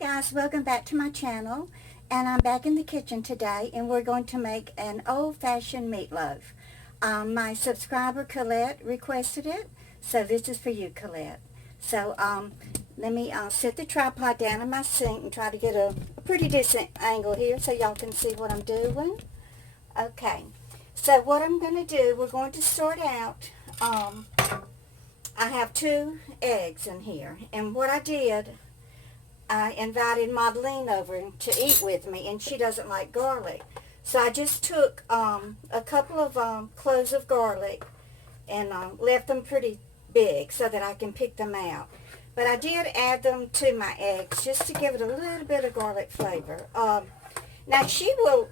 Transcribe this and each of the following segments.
Guys, welcome back to my channel, and I'm back in the kitchen today, and we're going to make an old-fashioned meatloaf. My subscriber Colette requested it, so this is for you, Colette. So let me set the tripod down in my sink and try to get a pretty decent angle here so y'all can see what I'm doing. Okay, so what I'm going to do, we're going to start out, I have 2 eggs in here, and what I did, I invited Madeline over to eat with me, and she doesn't like garlic. So I just took a couple of cloves of garlic and left them pretty big so that I can pick them out. But I did add them to my eggs just to give it a little bit of garlic flavor. Now she will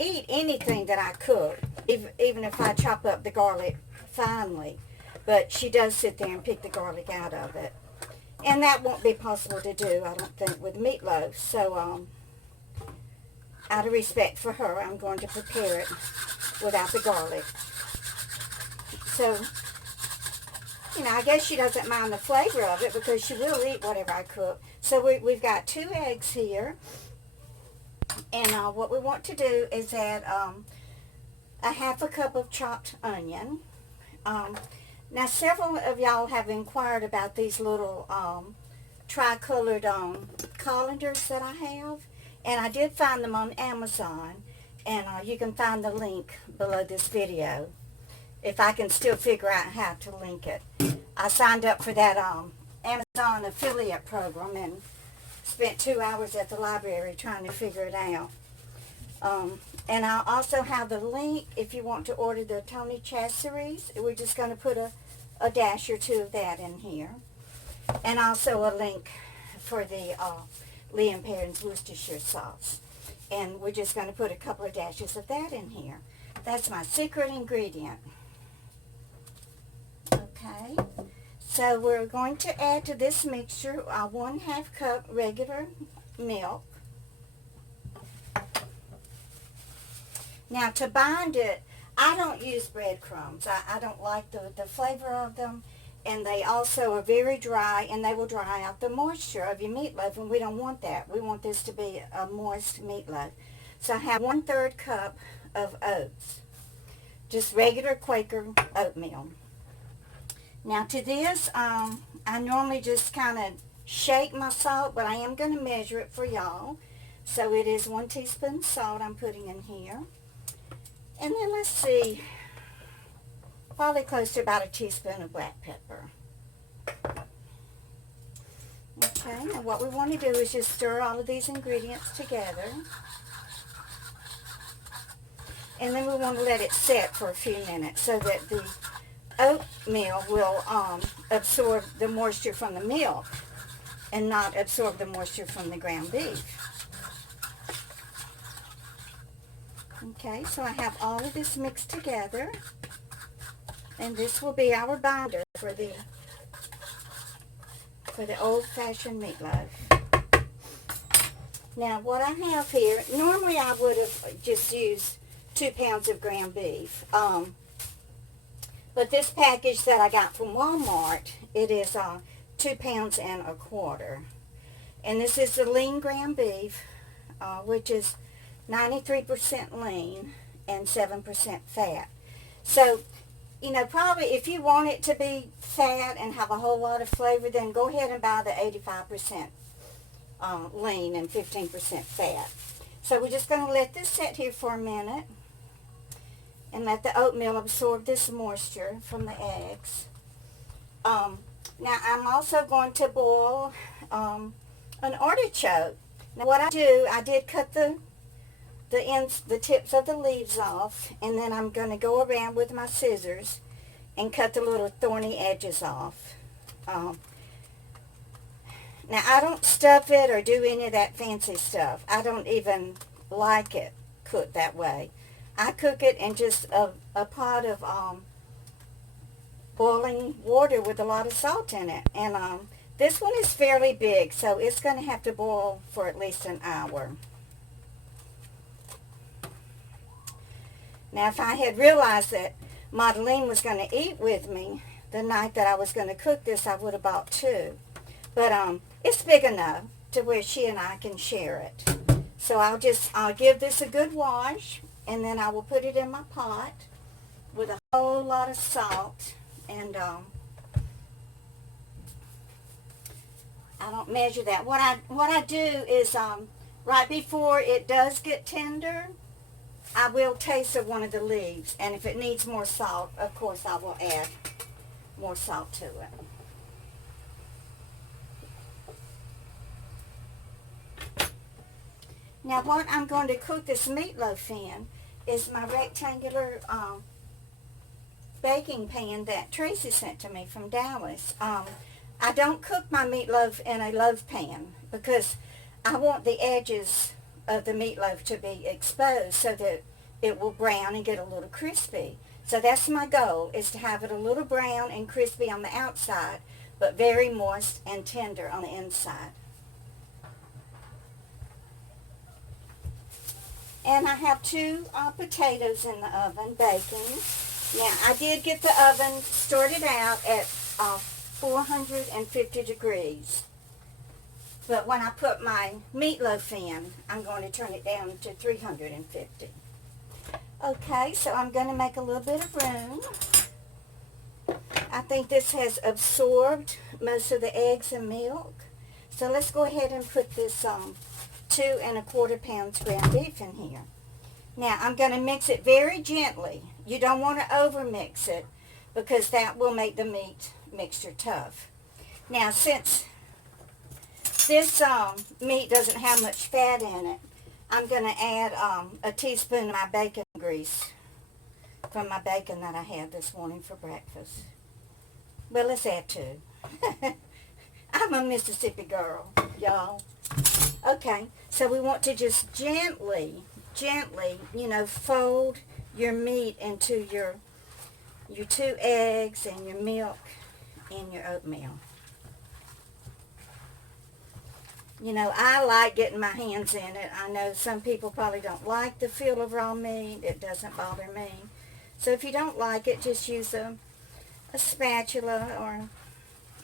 eat anything that I cook, even if I chop up the garlic finely. But she does sit there and pick the garlic out of it. And that won't be possible to do, I don't think, with meatloaf. So, out of respect for her, I'm going to prepare it without the garlic. So, you know, I guess she doesn't mind the flavor of it because she will eat whatever I cook. So, we've got 2 eggs here. And what we want to do is add a half a cup of chopped onion. Now, several of y'all have inquired about these little tricolored colanders that I have. And I did find them on Amazon. And you can find the link below this video, if I can still figure out how to link it. I signed up for that Amazon affiliate program and spent 2 hours at the library trying to figure it out. And I also have the link if you want to order the Tony Chasseries. We're just going to put a dash or 2 of that in here. And also a link for the Lea&Perrins Worcestershire sauce. And we're just going to put a couple of dashes of that in here. That's my secret ingredient. Okay. So we're going to add to this mixture 1/2 cup regular milk. Now, to bind it, I don't use breadcrumbs. I don't like the flavor of them, and they also are very dry, and they will dry out the moisture of your meatloaf, and we don't want that. We want this to be a moist meatloaf. So I have 1/3 cup of oats, just regular Quaker oatmeal. Now, to this, I normally just kind of shake my salt, but I am going to measure it for y'all. So it is 1 teaspoon salt I'm putting in here. And then let's see, probably close to about a teaspoon of black pepper. Okay, and what we want to do is just stir all of these ingredients together. And then we want to let it set for a few minutes so that the oatmeal will absorb the moisture from the milk and not absorb the moisture from the ground beef. Okay, so I have all of this mixed together, and this will be our binder for the old-fashioned meatloaf. Now, what I have here, normally I would have just used 2 pounds of ground beef, but this package that I got from Walmart, it is 2 pounds and a quarter, and this is the lean ground beef, which is 93% lean and 7% fat. So, you know, probably if you want it to be fat and have a whole lot of flavor, then go ahead and buy the 85% lean and 15% fat. So we're just going to let this sit here for a minute and let the oatmeal absorb this moisture from the eggs. Now, I'm also going to boil an artichoke. Now, what I do, I did cut the tips of the leaves off, and then I'm going to go around with my scissors and cut the little thorny edges off. Now, I don't stuff it or do any of that fancy stuff. I don't even like it cooked that way. I cook it in just a pot of boiling water with a lot of salt in it. And this one is fairly big, so it's going to have to boil for at least an hour. Now, if I had realized that Madeline was going to eat with me the night that I was going to cook this, I would have bought 2. But it's big enough to where she and I can share it. So I'll give this a good wash, and then I will put it in my pot with a whole lot of salt. And I don't measure that. What I do is right before it does get tender, I will taste of one of the leaves, and if it needs more salt, of course I will add more salt to it. Now what I'm going to cook this meatloaf in is my rectangular baking pan that Tracy sent to me from Dallas. I don't cook my meatloaf in a loaf pan because I want the edges of the meatloaf to be exposed so that it will brown and get a little crispy. So that's my goal, is to have it a little brown and crispy on the outside, but very moist and tender on the inside. And I have two potatoes in the oven baking. Now, I did get the oven started out at 450 degrees. But when I put my meatloaf in, I'm going to turn it down to 350. Okay, so I'm going to make a little bit of room. I think this has absorbed most of the eggs and milk. So let's go ahead and put this 2 1/4 pounds ground beef in here. Now, I'm going to mix it very gently. You don't want to over mix it because that will make the meat mixture tough. Now, since this meat doesn't have much fat in it, I'm going to add a teaspoon of my bacon grease from my bacon that I had this morning for breakfast. Well, let's add 2. I'm a Mississippi girl, y'all. Okay, so we want to just gently, you know, fold your meat into your 2 eggs and your milk and your oatmeal. You know, I like getting my hands in it. I know some people probably don't like the feel of raw meat. It doesn't bother me. So if you don't like it, just use a spatula or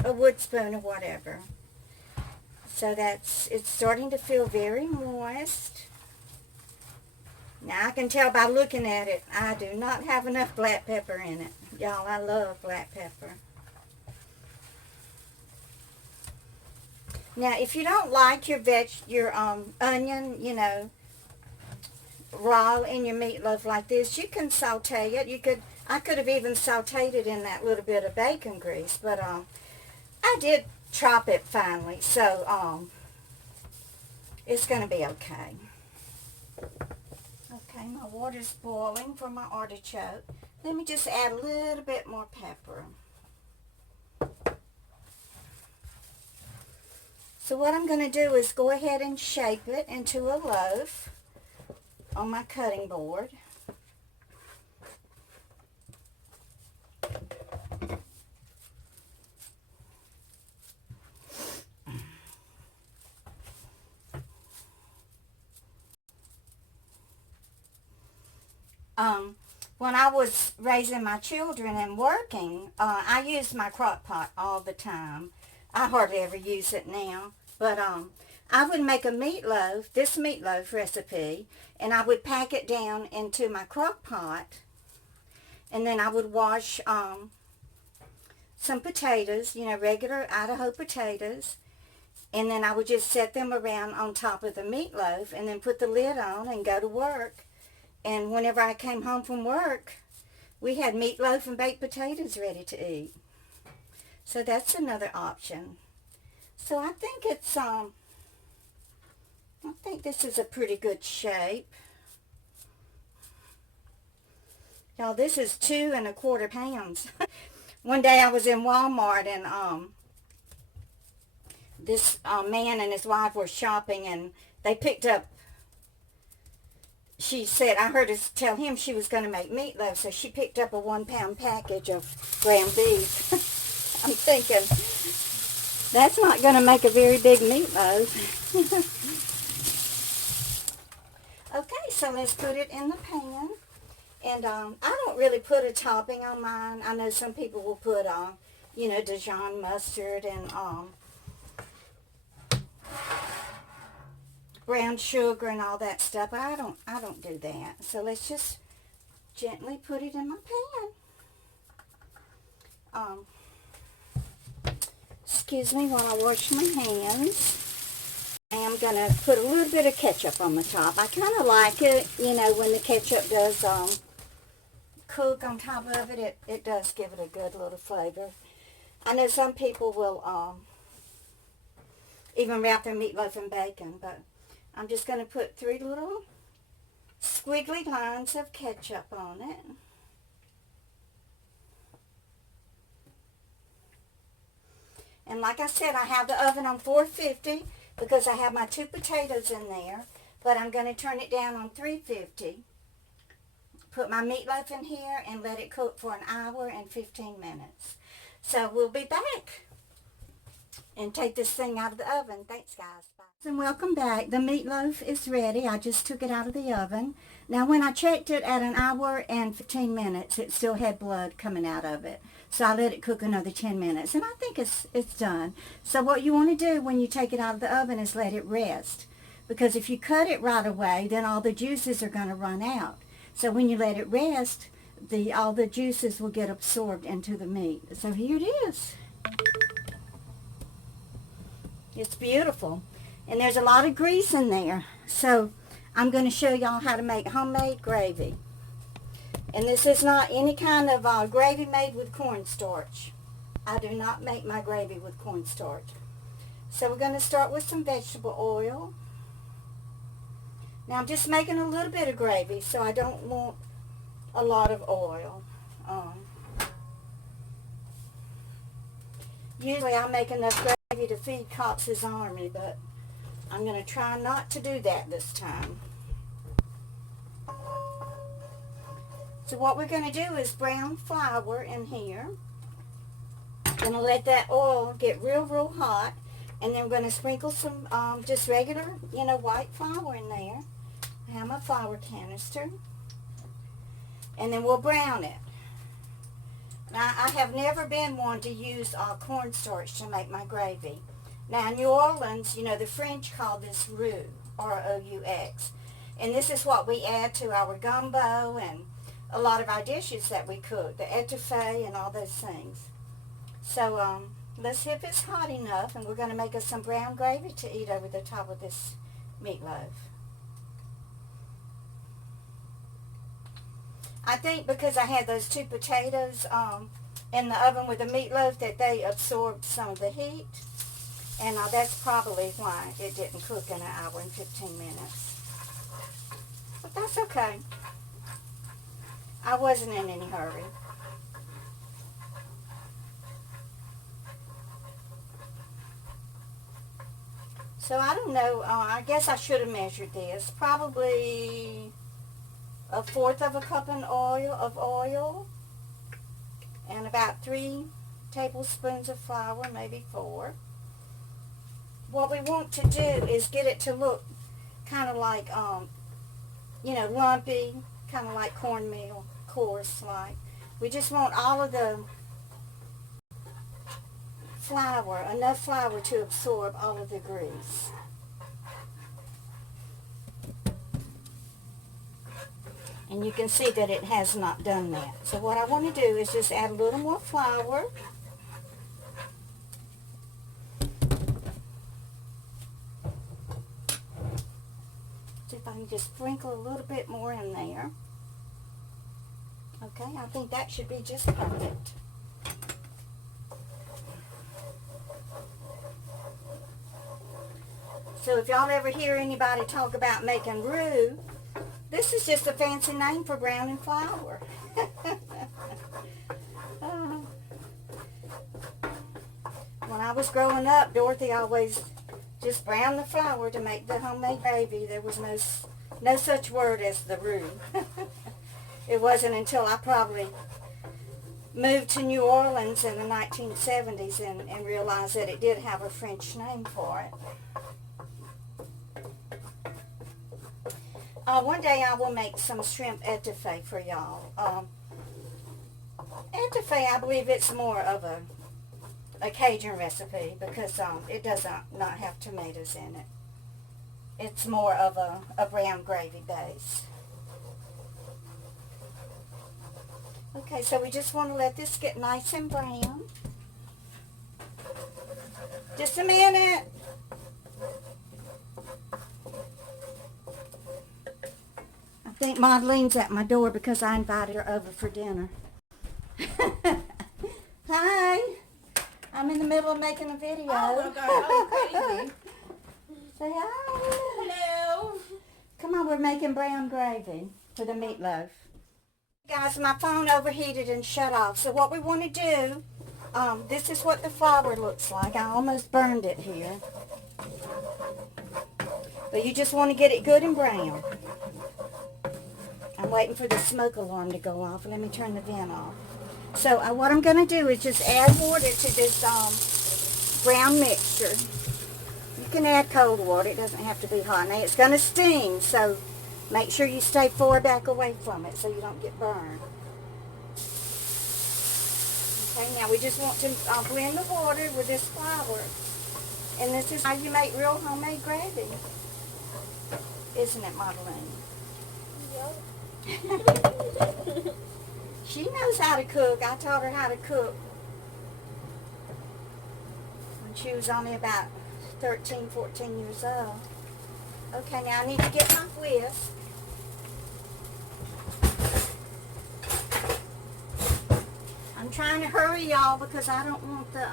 a wood spoon or whatever. So it's starting to feel very moist. Now I can tell by looking at it, I do not have enough black pepper in it. Y'all, I love black pepper. Now, if you don't like your onion, you know, raw in your meatloaf like this, you can saute it. I could have even sauteed it in that little bit of bacon grease, but I did chop it finely, so it's going to be okay. Okay, my water's boiling for my artichoke. Let me just add a little bit more pepper. So what I'm going to do is go ahead and shape it into a loaf on my cutting board. When I was raising my children and working, I used my crock pot all the time. I hardly ever use it now, but I would make a meatloaf, this meatloaf recipe, and I would pack it down into my crock pot, and then I would wash some potatoes, you know, regular Idaho potatoes, and then I would just set them around on top of the meatloaf and then put the lid on and go to work. And whenever I came home from work, we had meatloaf and baked potatoes ready to eat. So that's another option. So I think I think this is a pretty good shape. Y'all, this is 2 1/4 pounds. One day I was in Walmart and this man and his wife were shopping, and they picked up, she said, I heard her tell him she was going to make meatloaf, so she picked up a 1-pound package of ground beef. I'm thinking, that's not going to make a very big meatloaf. Okay, so let's put it in the pan. And I don't really put a topping on mine. I know some people will put, you know, Dijon mustard and brown sugar and all that stuff, but I don't do that. So let's just gently put it in my pan. Excuse me while I wash my hands. I'm going to put a little bit of ketchup on the top. I kind of like it, you know, when the ketchup does cook on top of it, it does give it a good little flavor. I know some people will even wrap their meatloaf in bacon, but I'm just going to put 3 little squiggly lines of ketchup on it. And like I said, I have the oven on 450 because I have my 2 potatoes in there, but I'm going to turn it down on 350. Put my meatloaf in here and let it cook for 1 hour and 15 minutes. So we'll be back and take this thing out of the oven. Thanks, guys. Bye. And welcome back. The meatloaf is ready. I just took it out of the oven. Now, when I checked it at 1 hour and 15 minutes, it still had blood coming out of it. So I let it cook another 10 minutes, and I think it's done. So what you want to do when you take it out of the oven is let it rest. Because if you cut it right away, then all the juices are going to run out. So when you let it rest, all the juices will get absorbed into the meat. So here it is. It's beautiful. And there's a lot of grease in there. So I'm going to show y'all how to make homemade gravy. And this is not any kind of gravy made with cornstarch. I do not make my gravy with cornstarch. So we're going to start with some vegetable oil. Now I'm just making a little bit of gravy, so I don't want a lot of oil. Usually I make enough gravy to feed Cox's army, but I'm going to try not to do that this time. So what we're going to do is brown flour in here. Going to let that oil get real hot, and then we're going to sprinkle some just regular, you know, white flour in there. I have my flour canister, and then we'll brown it. Now, I have never been one to use cornstarch to make my gravy. Now, in New Orleans, you know, the French call this roux, R-O-U-X, and this is what we add to our gumbo and a lot of our dishes that we cook, the etouffee and all those things. So let's see if it's hot enough, and we're going to make us some brown gravy to eat over the top of this meatloaf. I think because I had those 2 potatoes in the oven with the meatloaf that they absorbed some of the heat, and that's probably why it didn't cook in 1 hour and 15 minutes. But that's okay. I wasn't in any hurry. So I don't know, I guess I should have measured this. Probably 1/4 of a cup of oil, and about 3 tablespoons of flour, maybe 4. What we want to do is get it to look kind of like, you know, lumpy, kind of like cornmeal, coarse like. We just want all of the flour, enough flour to absorb all of the grease. And you can see that it has not done that. So what I want to do is just add a little more flour. See if I can just sprinkle a little bit more in there. Okay, I think that should be just perfect. So if y'all ever hear anybody talk about making roux, this is just a fancy name for browning flour. When I was growing up, Dorothy always just browned the flour to make the homemade gravy. There was no such word as the roux. It wasn't until I probably moved to New Orleans in the 1970s and realized that it did have a French name for it. One day I will make some shrimp etouffee for y'all. Etouffee, I believe it's more of a Cajun recipe because it does not have tomatoes in it. it's more of a brown gravy base. Okay, so we just want to let this get nice and brown. Just a minute. I think Madeline's at my door because I invited her over for dinner. Hi. I'm in the middle of making a video. Oh, my God, crazy. Say hi. Hello. Come on, we're making brown gravy for the meatloaf. Guys, my phone overheated and shut off. So what we want to do, this is what the flour looks like. I almost burned it here. But you just want to get it good and brown. I'm waiting for the smoke alarm to go off. Let me turn the vent off. So what I'm going to do is just add water to this brown mixture. You can add cold water. It doesn't have to be hot. Now it's going to steam, so make sure you stay far back away from it so you don't get burned. Okay, now we just want to blend the water with this flour. And this is how you make real homemade gravy. Isn't it, Madeline? Yep. She knows how to cook. I taught her how to cook when she was only about 13, 14 years old. Okay, now I need to get my whisk. I'm trying to hurry, y'all, because I don't want the,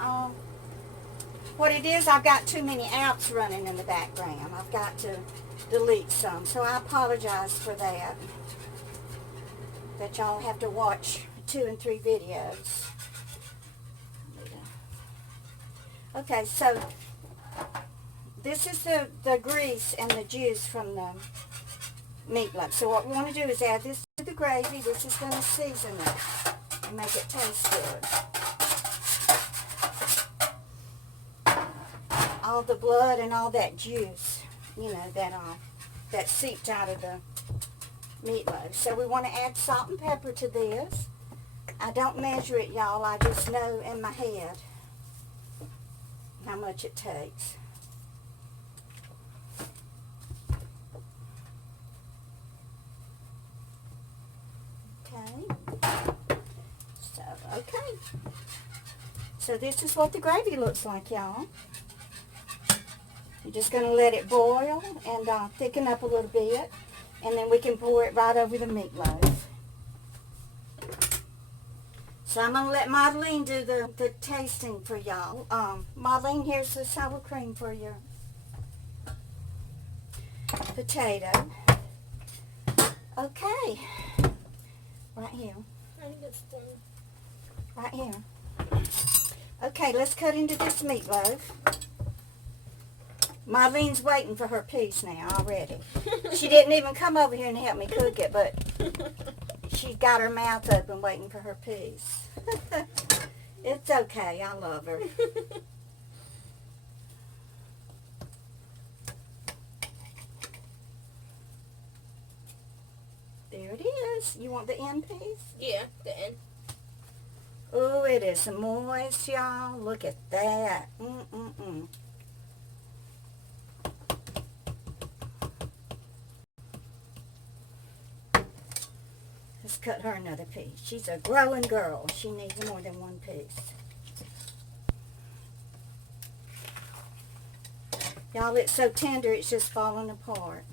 what it is, I've got too many apps running in the background. I've got to delete some, so I apologize for that. That y'all have to watch 2 and 3 videos. Okay, so this is the grease and the juice from the meatloaf. So what we want to do is add this to the gravy. This is going to season it and make it taste good. All the blood and all that juice, you know, that seeped out of the meatloaf. So we want to add salt and pepper to this. I don't measure it, y'all. I just know in my head how much it takes. Okay. So this is what the gravy looks like, y'all. You're just going to let it boil and thicken up a little bit. And then we can pour it right over the meatloaf. So I'm going to let Madeline do the tasting for y'all. Madeline, here's the sour cream for your potato. Okay. Right here. I need a spoon. Right here. Okay, let's cut into this meatloaf. Marlene's waiting for her piece now already. She didn't even come over here and help me cook it, but she got her mouth open waiting for her piece. It's okay. I love her. There it is. You want the end piece? Yeah, the end. Oh, it is moist, y'all. Look at that. Mm-mm-mm. Let's cut her another piece. She's a growing girl. She needs more than one piece. Y'all, it's so tender, it's just falling apart.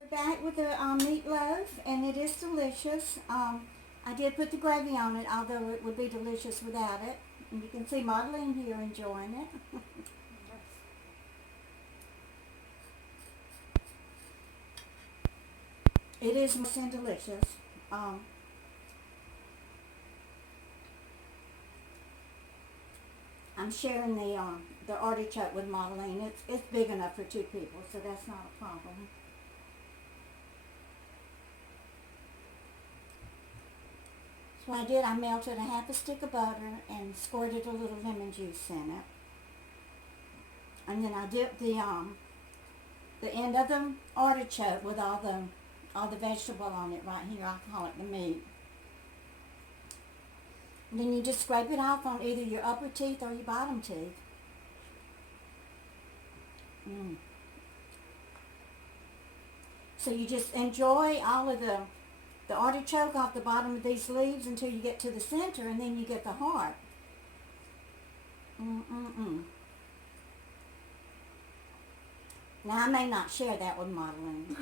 We're back with the meatloaf, and it is delicious. I did put the gravy on it, although it would be delicious without it. And you can see Madeline here enjoying it. It is moist and delicious. I'm sharing the artichoke with Madeline. It's big enough for 2 people, so that's not a problem. So what I did, I melted a half a stick of butter and squirted a little lemon juice in it. And then I dipped the end of the artichoke with all the vegetable on it right here. I call it the meat. And then you just scrape it off on either your upper teeth or your bottom teeth. Mm. So you just enjoy all of the artichoke off the bottom of these leaves until you get to the center, and then you get the heart. Mm-mm-mm. Now, I may not share that with Madeline.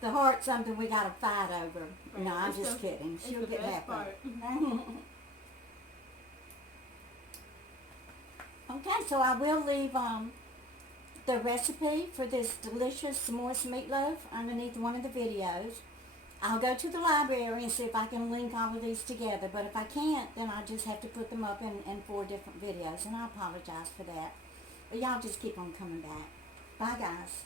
The heart's something we got to fight over. Right, No, I'm it's just the- kidding. it's She'll the get best happy. part. Okay, so I will leave the recipe for this delicious s'mores meatloaf underneath one of the videos. I'll go to the library and see if I can link all of these together, but if I can't, then I just have to put them up in 4 different videos, and I apologize for that. But y'all just keep on coming back. Bye, guys.